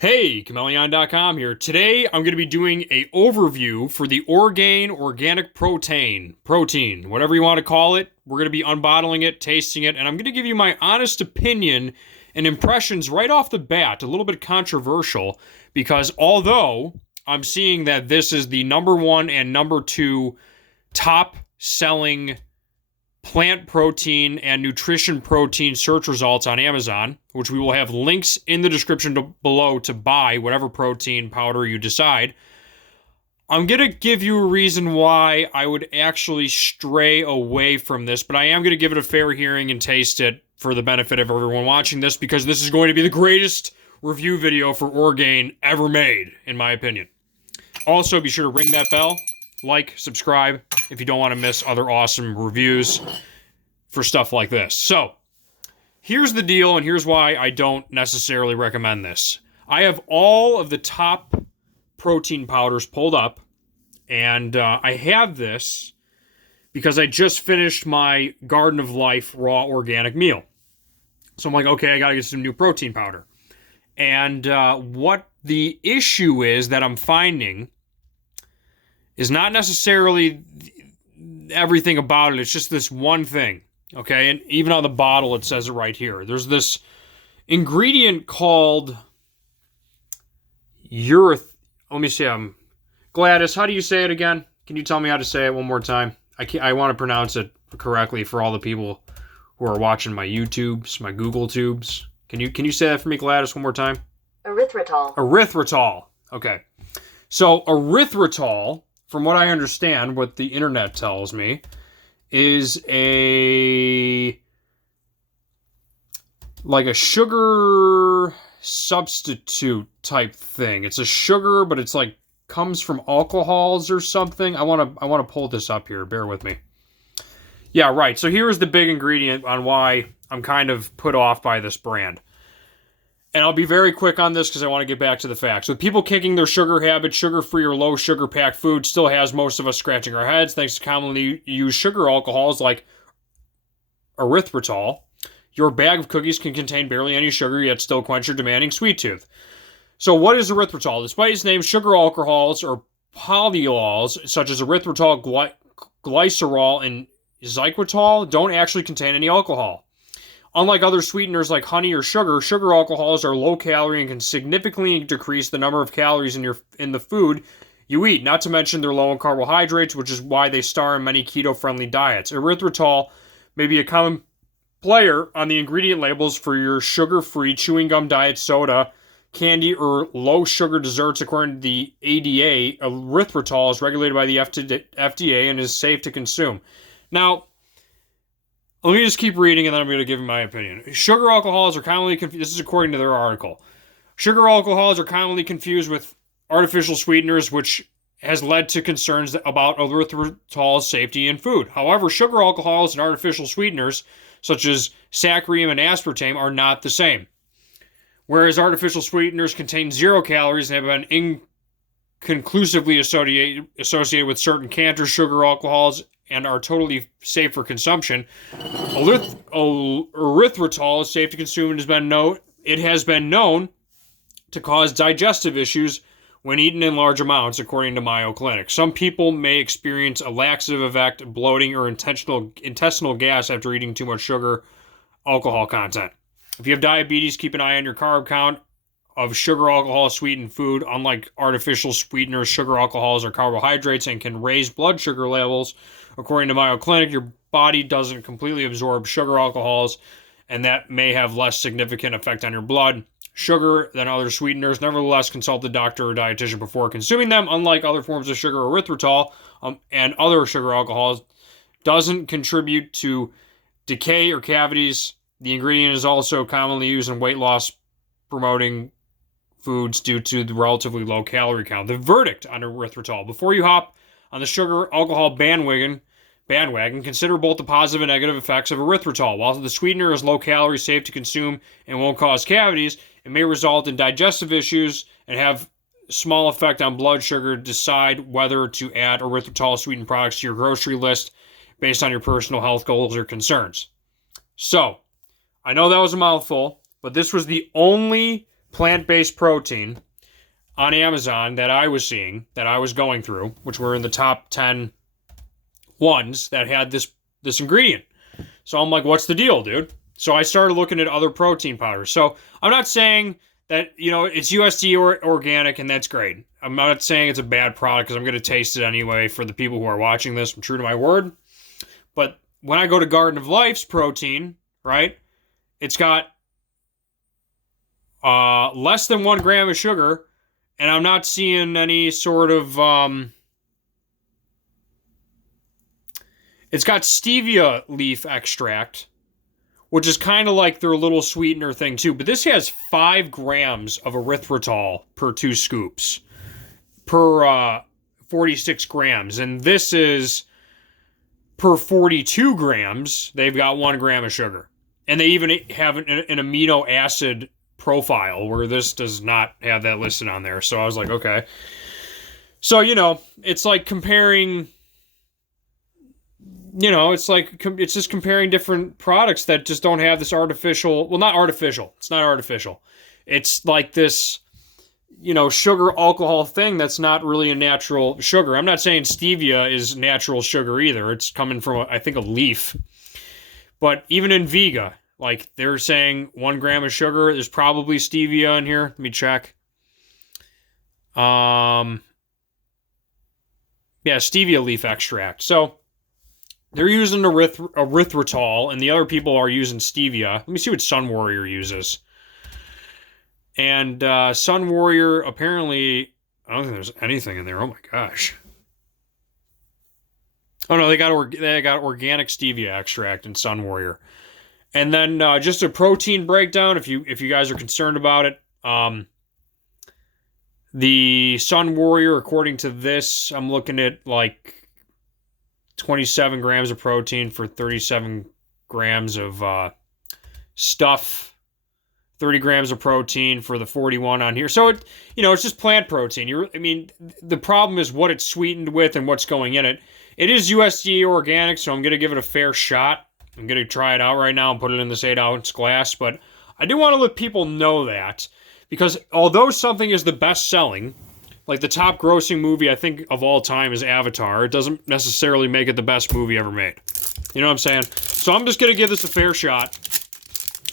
Hey, Chmelaeon.com here. Today I'm going to be doing a overview for the Orgain organic protein, whatever you want to call it. We're going to be unbottling it, tasting it, and I'm going to give you my honest opinion and impressions right off the bat. A little bit controversial because although I'm seeing that this is the number one and number two top selling plant protein and nutrition protein search results on Amazon, which we will have links in the description below to buy whatever protein powder you decide. I'm going to give you a reason why I would actually stray away from this, but I am going to give it a fair hearing and taste it for the benefit of everyone watching this, because this is going to be the greatest review video for Orgain ever made, in my opinion. Also, be sure to ring that bell. Like, subscribe if you don't want to miss other awesome reviews for stuff like this. So, here's the deal, and here's why I don't necessarily recommend this. I have all of the top protein powders pulled up, and I have this because I just finished my Garden of Life raw organic meal. So I'm like, okay, I gotta get some new protein powder. And what the issue is that I'm finding is not necessarily everything about it. It's just this one thing, okay? And even on the bottle, it says it right here. There's this ingredient called Let me see. Gladys, how do you say it again? Can you tell me how to say it one more time? I want to pronounce it correctly for all the people who are watching my YouTubes, my Google tubes. Can you say that for me, Gladys, one more time? Erythritol. Erythritol. Okay. So erythritol, from what I understand, what the internet tells me, is like a sugar substitute type thing. It's a sugar, but it's like comes from alcohols or something. I want to pull this up here. Bear with me. Yeah, right. So here's the big ingredient on why I'm kind of put off by this brand. And I'll be very quick on this because I want to get back to the facts. With people kicking their sugar habit, sugar-free or low-sugar packed food still has most of us scratching our heads thanks to commonly used sugar alcohols like erythritol. Your bag of cookies can contain barely any sugar, yet still quench your demanding sweet tooth. So what is erythritol? Despite its name, sugar alcohols or polyols, such as erythritol, glycerol, and xylitol, don't actually contain any alcohol. Unlike other sweeteners like honey or sugar, sugar alcohols are low calorie and can significantly decrease the number of calories in the food you eat, not to mention they're low in carbohydrates, which is why they star in many keto-friendly diets. Erythritol may be a common player on the ingredient labels for your sugar-free chewing gum diet soda, candy, or low-sugar desserts. According to the ADA, erythritol is regulated by the FDA and is safe to consume. Now, let me just keep reading, and then I'm going to give you my opinion. Sugar alcohols are commonly confused. This is according to their article. Sugar alcohols are commonly confused with artificial sweeteners, which has led to concerns about erythritol's safety in food. However, sugar alcohols and artificial sweeteners, such as saccharin and aspartame, are not the same. Whereas artificial sweeteners contain 0 calories and have been inconclusively associated with certain Cantor sugar alcohols and are totally safe for consumption. Erythritol is safe to consume and it has been known to cause digestive issues when eaten in large amounts, according to Mayo Clinic. Some people may experience a laxative effect, bloating, or intestinal gas after eating too much sugar alcohol content. If you have diabetes, keep an eye on your carb count of sugar alcohol sweetened food. Unlike artificial sweeteners, sugar alcohols are carbohydrates and can raise blood sugar levels. According to Mayo Clinic, your body doesn't completely absorb sugar alcohols, and that may have less significant effect on your blood sugar than other sweeteners. Nevertheless, consult a doctor or dietitian before consuming them. Unlike other forms of sugar, erythritol and other sugar alcohols doesn't contribute to decay or cavities. The ingredient is also commonly used in weight loss promoting foods due to the relatively low calorie count. The verdict on erythritol. Before you hop on the sugar alcohol bandwagon, consider both the positive and negative effects of erythritol. While the sweetener is low calorie, safe to consume, and won't cause cavities, it may result in digestive issues and have small effect on blood sugar. Decide whether to add erythritol sweetened products to your grocery list based on your personal health goals or concerns. So, I know that was a mouthful, but this was the only plant-based protein on Amazon that I was seeing, that I was going through, which were in the top 10 ones that had this ingredient. So I'm like, what's the deal, dude? So I started looking at other protein powders. So I'm not saying that, it's USDA or organic, and that's great. I'm not saying it's a bad product because I'm going to taste it anyway for the people who are watching this. I'm true to my word. But when I go to Garden of Life's protein, right, it's got less than 1 gram of sugar, and I'm not seeing any sort of... it's got stevia leaf extract, which is kind of like their little sweetener thing too. But this has 5 grams of erythritol per 2 scoops per 46 grams. And this is per 42 grams, they've got 1 gram of sugar. And they even have an amino acid profile where this does not have that listed on there. So I was like, okay. So, it's like comparing... it's just comparing different products that just don't have this artificial... Well, not artificial. It's not artificial. It's like this, sugar alcohol thing that's not really a natural sugar. I'm not saying stevia is natural sugar either. It's coming from, I think, a leaf. But even in Vega, like they're saying 1 gram of sugar, there's probably stevia in here. Let me check. Yeah, stevia leaf extract. So... they're using erythritol, and the other people are using stevia. Let me see what Sun Warrior uses. And Sun Warrior, apparently, I don't think there's anything in there. Oh my gosh. Oh no, they got organic stevia extract in Sun Warrior. And then just a protein breakdown, if you guys are concerned about it. The Sun Warrior, according to this, I'm looking at like 27 grams of protein for 37 grams of stuff, 30 grams of protein for the 41 on here. So, it's just plant protein. The problem is what it's sweetened with and what's going in it. It is USDA organic, so I'm going to give it a fair shot. I'm going to try it out right now and put it in this 8-ounce glass. But I do want to let people know that, because although something is the best selling, like the top grossing movie, I think, of all time is Avatar, it doesn't necessarily make it the best movie ever made. You know what I'm saying? So I'm just going to give this a fair shot.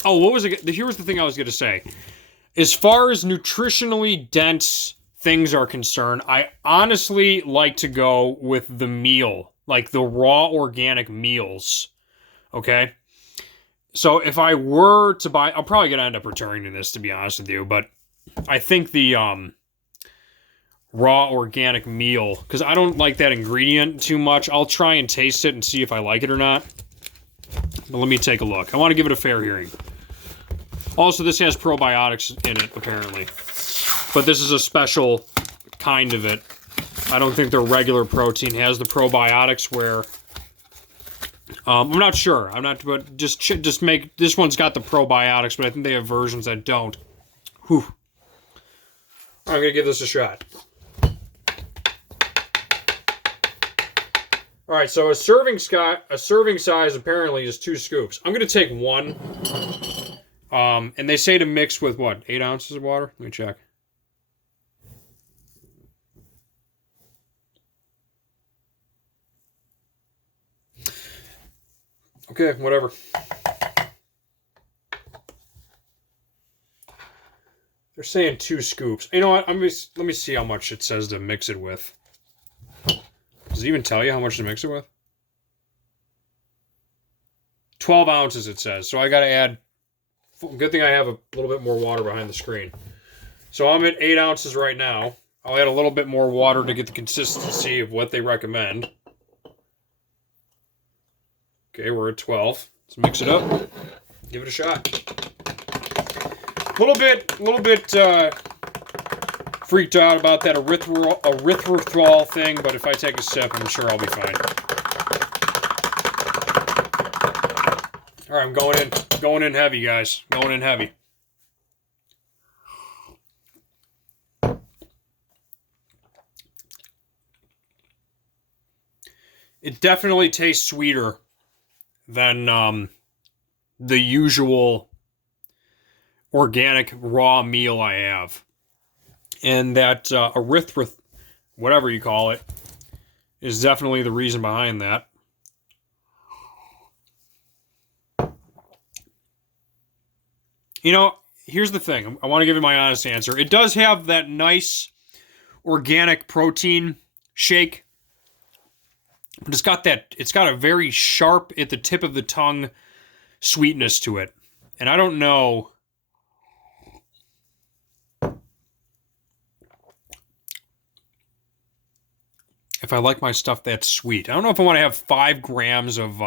Oh, what was it? Here's the thing I was going to say. As far as nutritionally dense things are concerned, I honestly like to go with the meal, like the raw organic meals. Okay? So if I were to buy... I'm probably going to end up returning this, to be honest with you, but I think the... raw organic meal, because I don't like that ingredient too much. I'll try and taste it and see if I like it or not. But let me take a look. I want to give it a fair hearing. Also, this has probiotics in it, apparently. But this is a special kind of it. I don't think their regular protein has the probiotics where... I'm not sure. But just make... This one's got the probiotics, but I think they have versions that don't. Whew. I'm going to give this a shot. All right, so a serving size apparently is 2 scoops. I'm going to take 1. And they say to mix with, what, 8 ounces of water? Let me check. Okay, whatever. They're saying 2 scoops. You know what? Let me see how much it says to mix it with. Does it even tell you how much to mix it with? 12 ounces, it says. So I got to add... Good thing I have a little bit more water behind the screen. So I'm at 8 ounces right now. I'll add a little bit more water to get the consistency of what they recommend. Okay, we're at 12. Let's mix it up. Give it a shot. A little bit freaked out about that erythritol thing, but if I take a sip, I'm sure I'll be fine. All right, I'm going in heavy, guys. Going in heavy. It definitely tastes sweeter than the usual organic raw meal I have. And that erythritol, whatever you call it, is definitely the reason behind that. You know, here's the thing. I want to give you my honest answer. It does have that nice organic protein shake, but it's got a very sharp at the tip of the tongue sweetness to it. And I don't know if I like my stuff that sweet. I don't know if I want to have 5 grams of,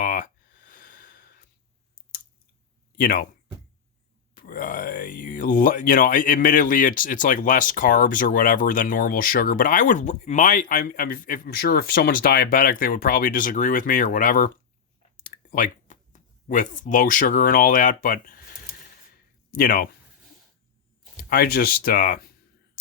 admittedly it's like less carbs or whatever than normal sugar, but I'm sure if someone's diabetic, they would probably disagree with me or whatever, like with low sugar and all that, but I just, I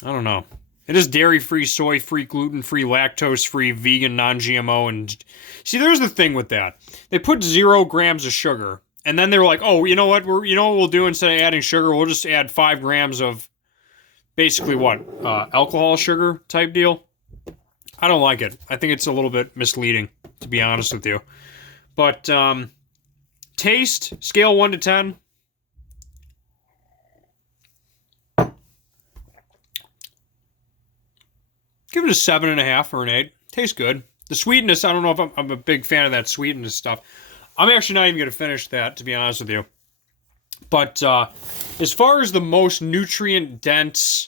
don't know. It is dairy-free, soy-free, gluten-free, lactose-free, vegan, non-GMO, and see, there's the thing with that. They put 0 grams of sugar, and then they're like, oh, you know what we'll do instead of adding sugar? We'll just add 5 grams of basically what? Alcohol sugar type deal? I don't like it. I think it's a little bit misleading, to be honest with you. But, taste, scale 1 to 10. Give it a 7.5 or an 8. Tastes good. The sweetness, I don't know if I'm a big fan of that sweetness stuff. I'm actually not even going to finish that, to be honest with you. But as far as the most nutrient-dense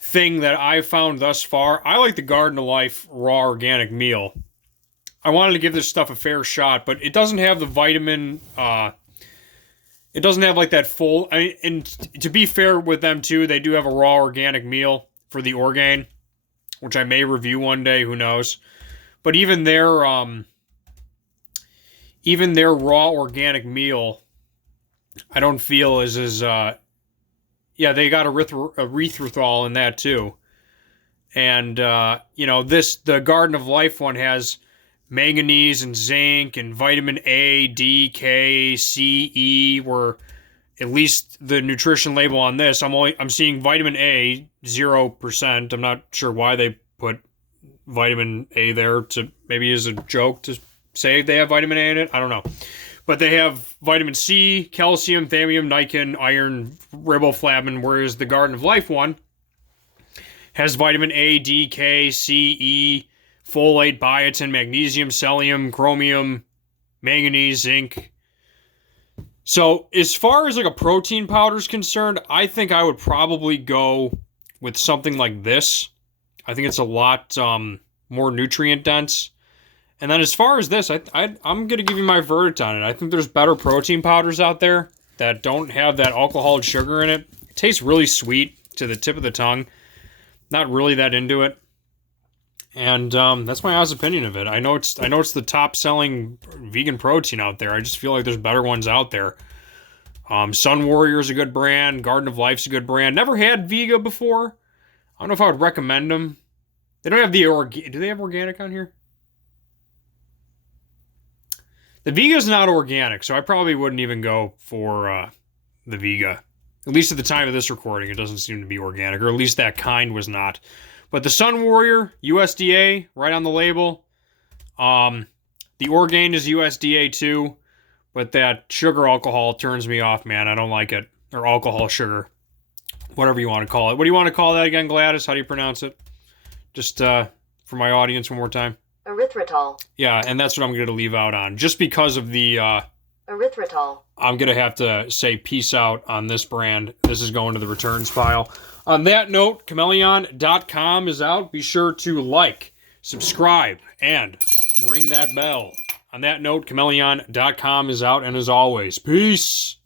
thing that I've found thus far, I like the Garden of Life raw organic meal. I wanted to give this stuff a fair shot, but it doesn't have the vitamin... it doesn't have like that full... and to be fair with them too, they do have a raw organic meal for the Orgain, which I may review one day, who knows. But even their raw organic meal, I don't feel is as they got erythritol in that too. And the Garden of Life one has manganese and zinc and vitamin A, D, K, C, E, where at least the nutrition label on this, I'm seeing vitamin A 0%. I'm not sure why they put vitamin A there, to maybe as a joke to say they have vitamin A in it. I don't know. But they have vitamin C, calcium, thallium, niacin, iron, riboflavin, whereas the Garden of Life one has vitamin A, D, K, C, E, folate, biotin, magnesium, selenium, chromium, manganese, zinc. So as far as like a protein powder is concerned, I think I would probably go with something like this. I think it's a lot more nutrient dense. And then as far as this, I'm going to give you my verdict on it. I think there's better protein powders out there that don't have that alcoholic sugar in it. It tastes really sweet to the tip of the tongue. Not really that into it. And that's my honest opinion of it. I know it's the top selling vegan protein out there. I just feel like there's better ones out there. Sun Warrior's a good brand. Garden of Life's a good brand. Never had Vega before. I don't know if I would recommend them. They don't have the do they have organic on here? The Vega's not organic, so I probably wouldn't even go for the Vega. At least at the time of this recording, it doesn't seem to be organic, or at least that kind was not. But the Sun Warrior, USDA, right on the label. The Orgain is USDA too, but that sugar alcohol turns me off, man. I don't like it. Or alcohol sugar. Whatever you want to call it. What do you want to call that again, Gladys? How do you pronounce it? Just for my audience one more time. Erythritol. Yeah, and that's what I'm going to leave out on. Just because of the... Erythritol. I'm going to have to say peace out on this brand. This is going to the returns pile. On that note, kindleunlimtied.com is out. Be sure to like, subscribe, and ring that bell. On that note, kindleunlimtied.com is out, and as always, peace.